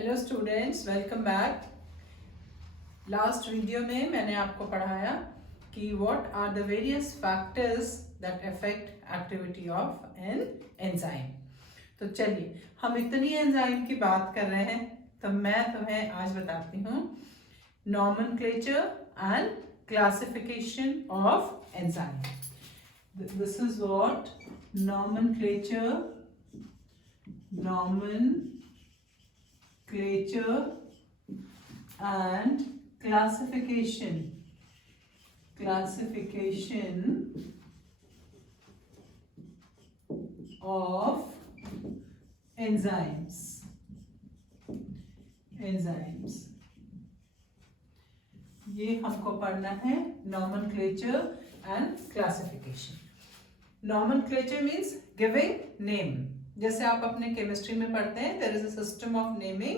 Hello students, welcome back. Last video में मैंने आपको पढ़ाया कि what are the various factors that affect activity of an enzyme. तो चलिए, हम इतनी एंजाइम की बात कर रहे हैं तो मैं तुम्हें आज बताती हूँ nomenclature and classification of enzyme. This is what nomenclature and classification of enzymes ये हमको पढ़ना है nomenclature and classification। nomenclature means giving name। जैसे आप अपने केमिस्ट्री में पढ़ते हैं, there is a system of naming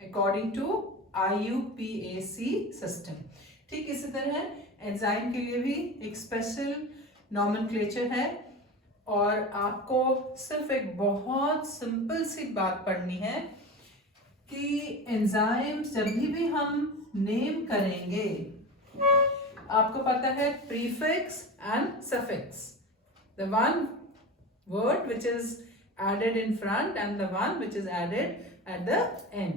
according to IUPAC system. ठीक इसी तरह एंजाइम के लिए भी एक स्पेशल नॉमेनक्लेचर है और आपको सिर्फ एक बहुत सिंपल सी बात पढ़नी है कि एंजाइम जब भी हम नेम करेंगे, आपको पता है prefix and suffix, the one word which is added in front and the one which is added at the end.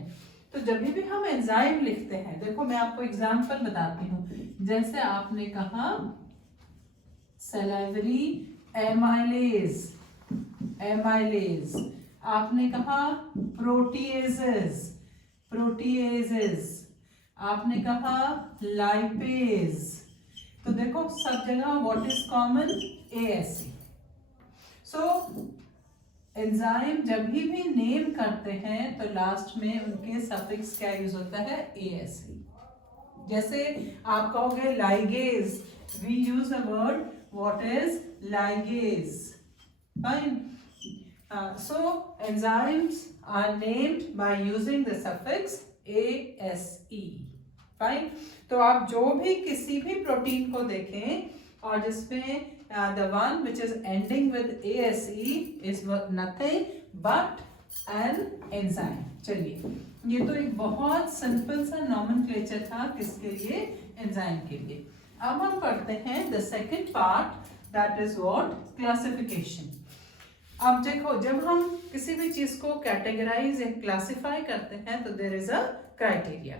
तो जब भी हम एंजाइम लिखते हैं, देखो मैं आपको एग्जांपल बताती हूँ। जैसे आपने कहा सैलिवरी एमाइलेज, आपने कहा प्रोटीएजेस, आपने कहा लाइपेज। तो देखो सब जगह what is common? ASE। So enzyme जब भी नेम करते हैं तो लास्ट में उनके सफिक्स क्या यूज होता है? ASE। जैसे आप कहोगे ligase, we use a word what is ligase. Fine. So enzymes are named by using the suffix ASE। Fine. तो आप जो भी किसी भी प्रोटीन को देखें और जिसमें the one which is ending with ASE is nothing but an enzyme। चलिए, ये तो एक बहुत सिंपल सा नॉमेनक्लेचर था किसके लिए? एंजाइम के लिए। अब हम पढ़ते हैं the second part, that is what? Classification. अब देखो, जब हम किसी भी चीज को कैटेगराइज या क्लासिफाई करते हैं तो देयर इज अ क्राइटेरिया,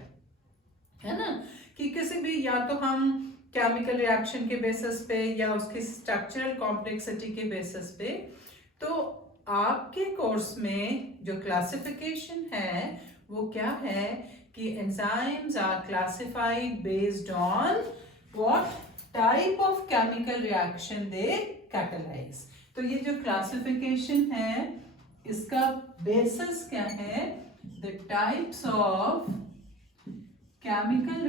है ना, कि किसी भी, या तो हम केमिकल रिएक्शन के बेसिस पे या उसकी स्ट्रक्चरल कॉम्प्लेक्सिटी के बेसिस पे। तो आपके कोर्स में जो क्लासिफिकेशन है वो क्या है कि enzymes are classified based on what type of chemical reaction they catalyse. तो ये जो क्लासिफिकेशन है इसका बेसिस क्या है? The types of chemical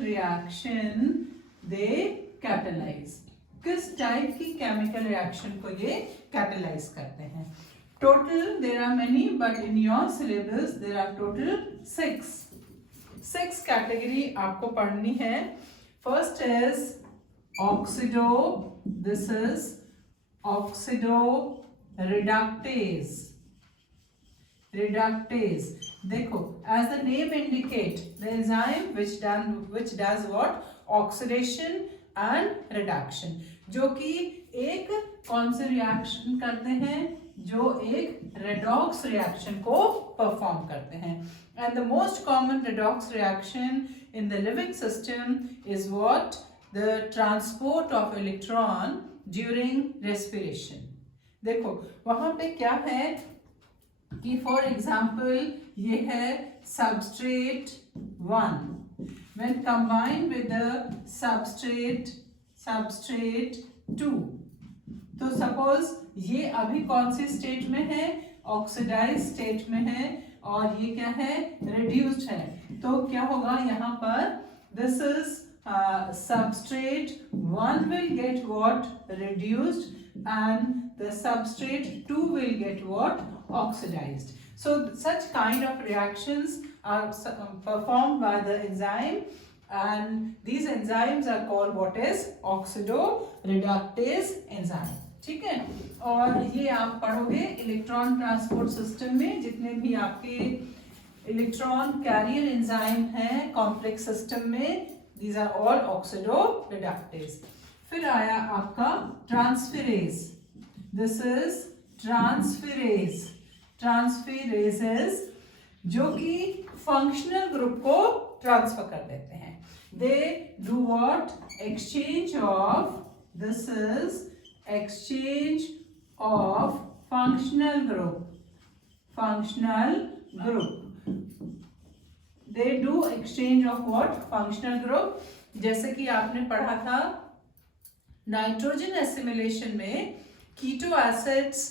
reaction they catalyse. किस टाइप की केमिकल रिएक्शन को ये कैटलाइज करते हैं? Total there are many, but in your syllabus there are total 6 category आपको पढ़नी है। First is oxido, this is oxidoreductase। देखो, as the name indicate, the enzyme which does what? Oxidation and reduction। जो कि एक कौन से रिएक्शन करते हैं? जो एक रेडॉक्स रिएक्शन को परफॉर्म करते हैं। And the most common redox reaction in the living system is what? The transport of electron during respiration। देखो वहां पे क्या है कि फॉर एग्जाम्पल ये है substrate 1 when combined with the substrate 2। तो सपोज ये अभी कौन सी स्टेट में है? ऑक्सीडाइज स्टेट में है और ये क्या है? रिड्यूस्ड है। तो क्या होगा यहाँ पर? This is substrate 1 will get what? Reduced, and the substrate 2 will get what? Oxidized। So such kind of reactions are performed by the enzyme, and these enzymes are called what is? Oxidoreductase enzyme। ठीक है। और ये आप पढ़ोगे electron transport system में, जितने भी आपके इलेक्ट्रॉन कैरियर एंजाइम है कॉम्प्लेक्स सिस्टम में, दीज आर ऑल ऑक्सीडोरिडक्टेज। फिर आया आपका ट्रांसफेरेज, दिस इज ट्रांसफेरेज। ट्रांसफेरेजेस जो कि फंक्शनल ग्रुप को ट्रांसफर कर देते हैं। They do what? Exchange of, this is exchange of functional group, they do exchange of what? Functional group। जैसे कि आपने पढ़ा था नाइट्रोजन एसिमिलेशन में कीटो acids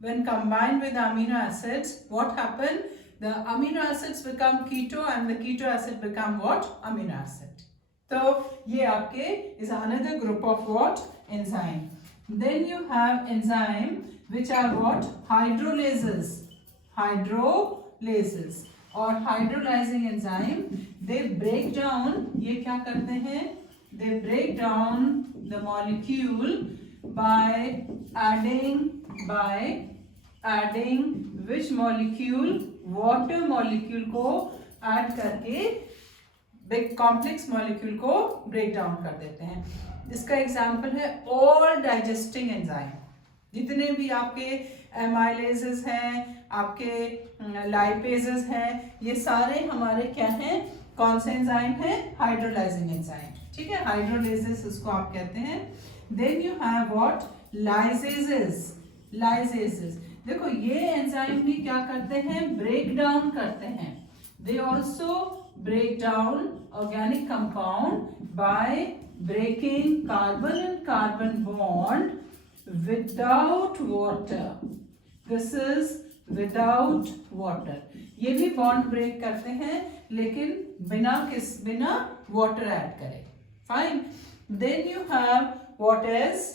when combined with amino acids, what happen? The amino acids become keto and the keto acid become what? Amino acid। तो ये आपके is another group of what? Enzyme। Then you have enzyme which are what? Hydrolases। Hydrolases और hydrolyzing enzyme, they break down, ये क्या करते हैं? They break down the molecule by adding which molecule? Water molecule को add करके big complex molecule को break down कर देते हैं। इसका एग्जाम्पल है ऑल डाइजेस्टिंग एंजाइम, जितने भी आपके एमाइलेजेस हैं, आपके लाइपेजेस हैं, ये सारे हमारे क्या हैं? कौन से एंजाइम हैं? Hydrolyzing enzyme. ठीक है, हाइड्रोलेजेस इसको आप कहते हैं। Then you have what? Lyases. Lyases देखो ये एंजाइम भी क्या करते हैं? ब्रेक डाउन करते हैं। They also break down organic compound by breaking carbon and carbon bond without water। This is without water। ये भी bond break करते हैं लेकिन बिना water add करे। Fine। Then you have what is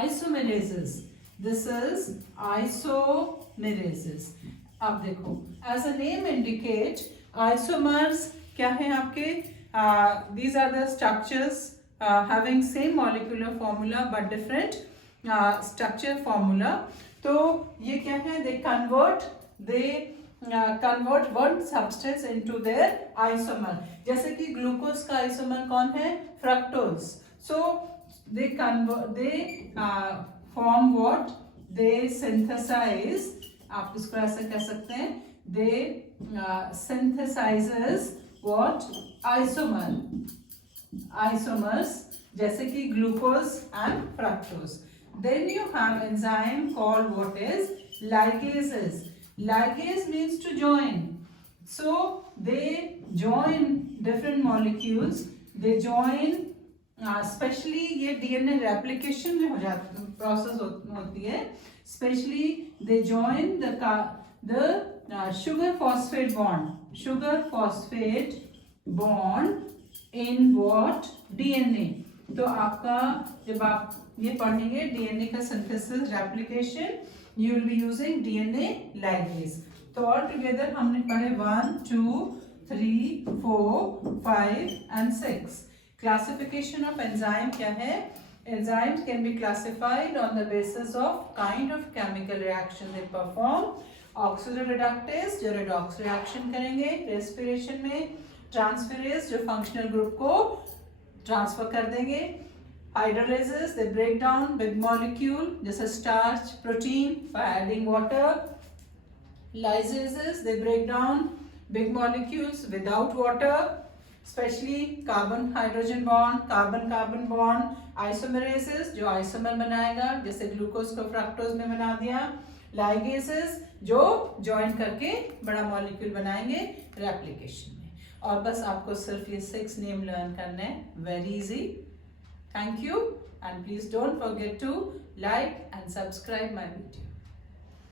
isomerases। This is isomerases। अब देखो as a name indicate, isomers क्या है आपके? These are the structures having same molecular formula but different structure formula। तो ये क्या है? They convert one substance into their isomer। जैसे कि ग्लूकोज का आइसोमर कौन है? Fructose. So they form what? They synthesize, आप इसको ऐसे कह सकते हैं, they synthesizes what? Isomers जैसे कि glucose and fructose। Then you have enzyme called what is? Ligases। Ligase means to join, so they join different molecules। They join especially ये DNA replication में हो जाती process होती है, especially they join the sugar phosphate bond in what? DNA। तो आपका जब आप ये पढ़ेंगे DNA का synthesis replication, you will be using DNA ligase। तो all together हमने पढ़े 1 2 3 4 5 and 6। Classification of enzyme क्या है? Enzymes can be classified on the basis of kind of chemical reaction they perform। Oxidoreductase जो रेडॉक्स रिएक्शन करेंगे respiration में, transferase जो functional group को ट्रांसफर कर देंगे, hydrolases they break down big molecule जैसे starch, protein by adding water, lyases they break down big molecules without water, specially carbon hydrogen bond, carbon carbon bond, isomerases जो isomer बनाएगा जैसे glucose को fructose में बना दिया, लाइगेसेस जो ज्वाइन करके बड़ा मॉलिक्यूल बनाएंगे रेप्लिकेशन में। और बस आपको सिर्फ ये 6 नेम लर्न करना है, very easy. Thank you and please don't forget to like and subscribe my video.